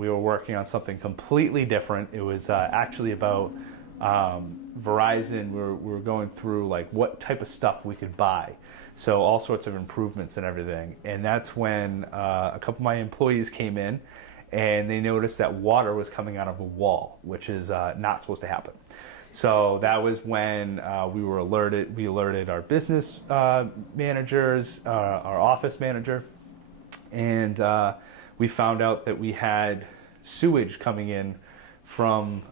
we were working on something completely different. It was actually about Verizon. We were going through like what type of stuff we could buy. So all sorts of improvements and everything. And that's when a couple of my employees came in and they noticed that water was coming out of a wall, which is not supposed to happen. So that was when we were alerted. We alerted our business managers, our office manager, and we found out that we had sewage coming in from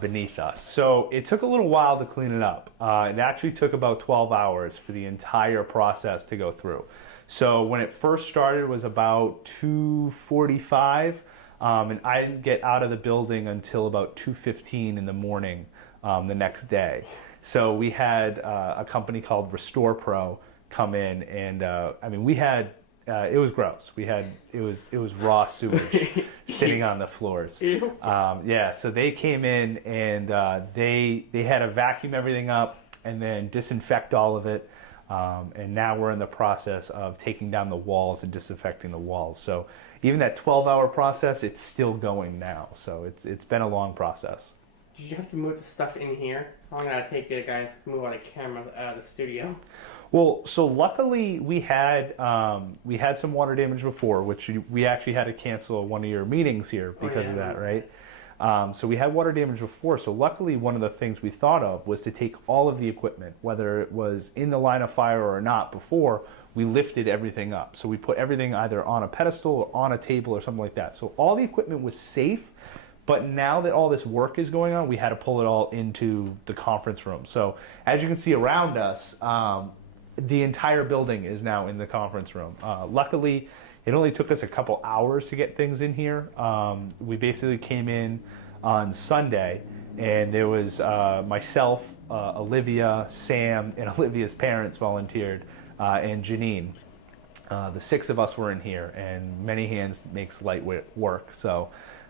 beneath us. So it took a little while to clean it up. It actually took about 12 hours for the entire process to go through. So when it first started, it was about 2:45, and I didn't get out of the building until about 2:15 in the morning the next day. So we had a company called Restore Pro come in, and I mean, we had it was gross. It was raw sewage sitting on the floors. Yeah, so they came in and they had to vacuum everything up and then disinfect all of it. And now we're in the process of taking down the walls and disinfecting the walls. So even that 12-hour process, it's still going now. So it's been a long process. Did you have to move the stuff in here? How long did it take you guys to move all the cameras out of the studio? Well, so luckily we had some water damage before, which we actually had to cancel one of your meetings here because of that, right? So we had water damage before. So luckily, one of the things we thought of was to take all of the equipment, whether it was in the line of fire or not before, we lifted everything up. So we put everything either on a pedestal or on a table or something like that. So all the equipment was safe. But now that all this work is going on, we had to pull it all into the conference room. So as you can see around us, the entire building is now in the conference room. Luckily, it only took us a couple hours to get things in here. We basically came in on Sunday, and there was myself, Olivia, Sam, and Olivia's parents volunteered, and Janine. The 6 of us were in here, and many hands makes light work. So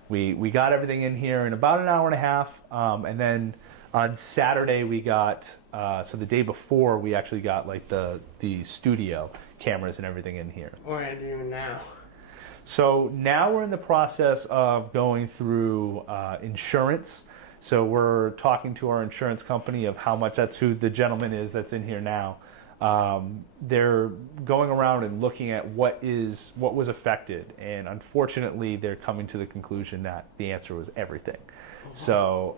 we got everything in here in about an hour and a half, and then on Saturday we got, so the day before we actually got like the studio cameras and everything in here. What are you doing now? So now we're in the process of going through insurance. So we're talking to our insurance company of how much, that's who the gentleman is that's in here now. They're going around and looking at what was affected, and unfortunately they're coming to the conclusion that the answer was everything. So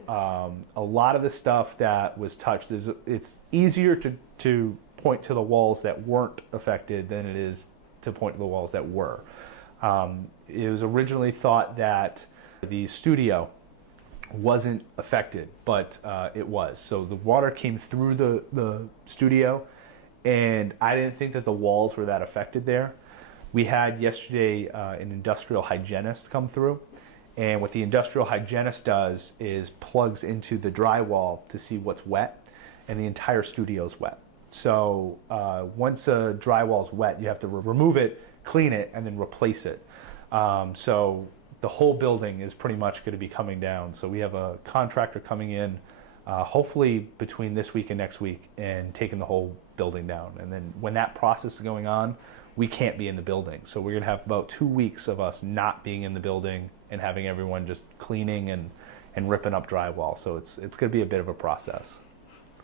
a lot of the stuff that was touched, it's easier to point to the walls that weren't affected than it is to point to the walls that were. It was originally thought that the studio wasn't affected, but it was. So the water came through the studio, and I didn't think that the walls were that affected there. We had yesterday an industrial hygienist come through, and what the industrial hygienist does is plugs into the drywall to see what's wet, and the entire studio's wet. So once a drywall's wet, you have to remove it, clean it, and then replace it. So the whole building is pretty much going to be coming down. So we have a contractor coming in, hopefully between this week and next week, and taking the whole building down. And then when that process is going on, we can't be in the building. So we're going to have about 2 weeks of us not being in the building and having everyone just cleaning and ripping up drywall. So it's going to be a bit of a process.